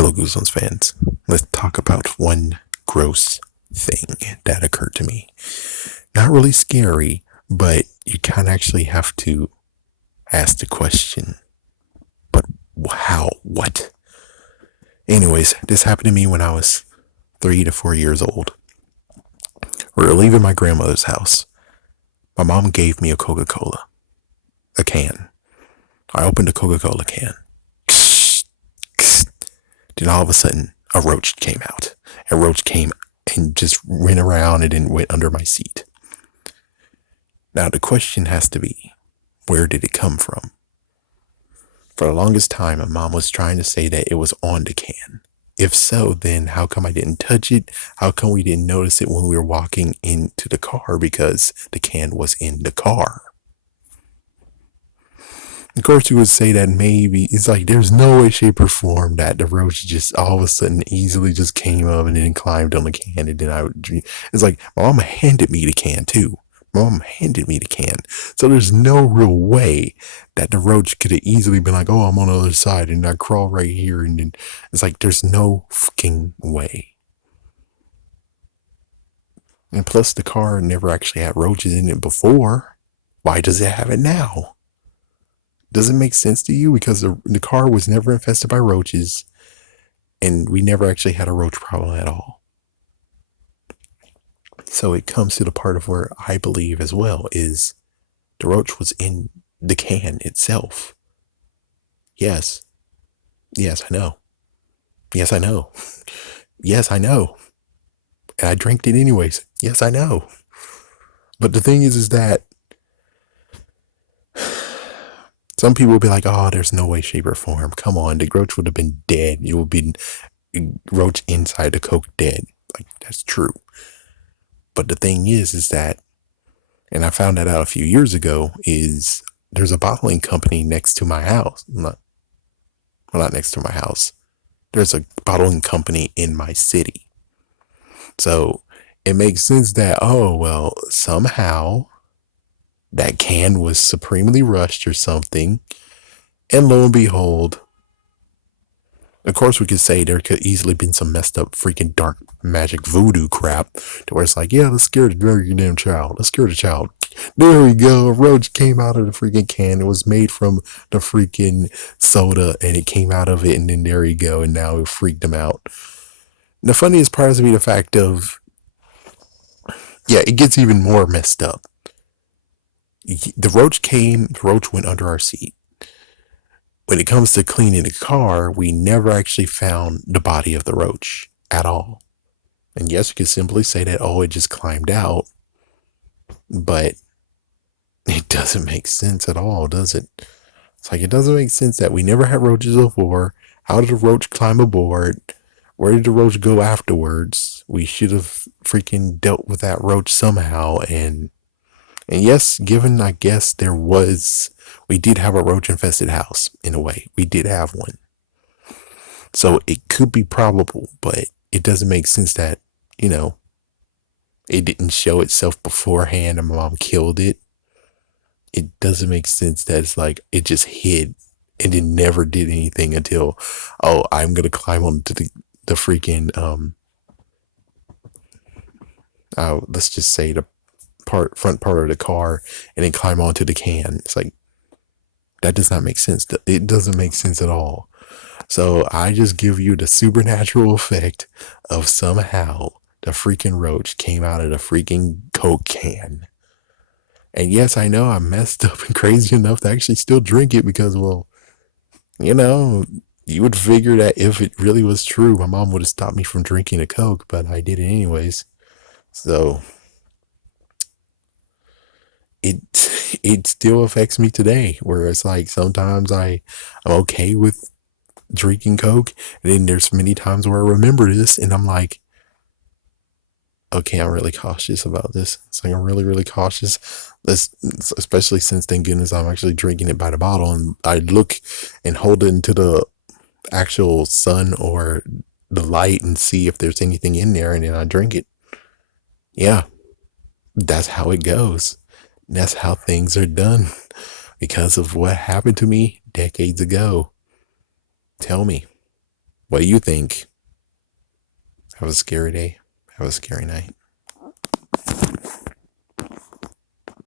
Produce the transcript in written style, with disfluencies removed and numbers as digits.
Hello, Goosebumps fans. Let's talk about one gross thing that occurred to me. Not really scary, but you kind of actually have to ask the question, but how? What? Anyways, this happened to me when I was 3 to 4 years old. We were leaving my grandmother's house. My mom gave me a Coca-Cola, a can. I opened the Coca-Cola can. Then all of a sudden, a roach came out. A roach came and just ran around and then went under my seat. Now the question has to be, where did it come from? For the longest time, my mom was trying to say that it was on the can. If so, then how come I didn't touch it? How come we didn't notice it when we were walking into the car? Because the can was in the car. Of course, you would say that maybe it's like there's no way, shape, or form that the roach just all of a sudden easily just came up and then climbed on the can. And then it's like my mom handed me the can too. My mom handed me the can. So there's no real way that the roach could have easily been like, oh, I'm on the other side and I crawl right here. And then it's like, there's no fucking way. And plus the car never actually had roaches in it before. Why does it have it now? Does it make sense to you? Because the car was never infested by roaches and we never actually had a roach problem at all. So it comes to the part of where I believe as well is the roach was in the can itself. Yes. Yes, I know. Yes, I know. Yes, I know. And I drank it anyways. Yes, I know. But the thing is that some people will be like, oh, there's no way, shape, or form. Come on, the roach would have been dead. It would be roach inside the Coke dead. Like, that's true. But the thing is that, and I found that out a few years ago, is there's a bottling company next to my house. Not next to my house. There's a bottling company in my city. So it makes sense that, oh, well, somehow that can was supremely rushed or something. And lo and behold, of course we could say there could easily been some messed up freaking dark magic voodoo crap to where it's like, yeah, let's scare the very damn child. Let's scare the child. There we go. A roach came out of the freaking can. It was made from the freaking soda and it came out of it. And then there you go. And now it freaked them out. And the funniest part is to be the fact of, yeah, it gets even more messed up. The roach went under our seat. When it comes to cleaning the car, we never actually found the body of the roach at all. And yes, you could simply say that, oh, it just climbed out. But it doesn't make sense at all, does it? It's like, it doesn't make sense that we never had roaches before. How did the roach climb aboard? Where did the roach go afterwards? We should have freaking dealt with that roach somehow. And yes, given, I guess we did have a roach infested house in a way. We did have one. So it could be probable, but it doesn't make sense that, it didn't show itself beforehand and my mom killed it. It doesn't make sense that it's like it just hid and it never did anything until, oh, I'm going to climb onto the freaking, let's just say the front part of the car and then climb onto the can. It's like, that does not make sense. It doesn't make sense at all. So I just give you the supernatural effect of somehow the freaking roach came out of the freaking Coke can. And yes, I know I'm messed up and crazy enough to actually still drink it because, well, you would figure that if it really was true, my mom would have stopped me from drinking a Coke, but I did it anyways. So it still affects me today, where it's like sometimes I'm okay with drinking Coke, and then there's many times where I remember this and I'm like, okay, I'm really cautious about this. It's like I'm really, really cautious. Especially since, thank goodness, I'm actually drinking it by the bottle, and I look and hold it into the actual sun or the light and see if there's anything in there, and then I drink it. Yeah, that's how it goes. That's how things are done because of what happened to me decades ago. Tell me, What do you think? Have a scary day. Have a scary night.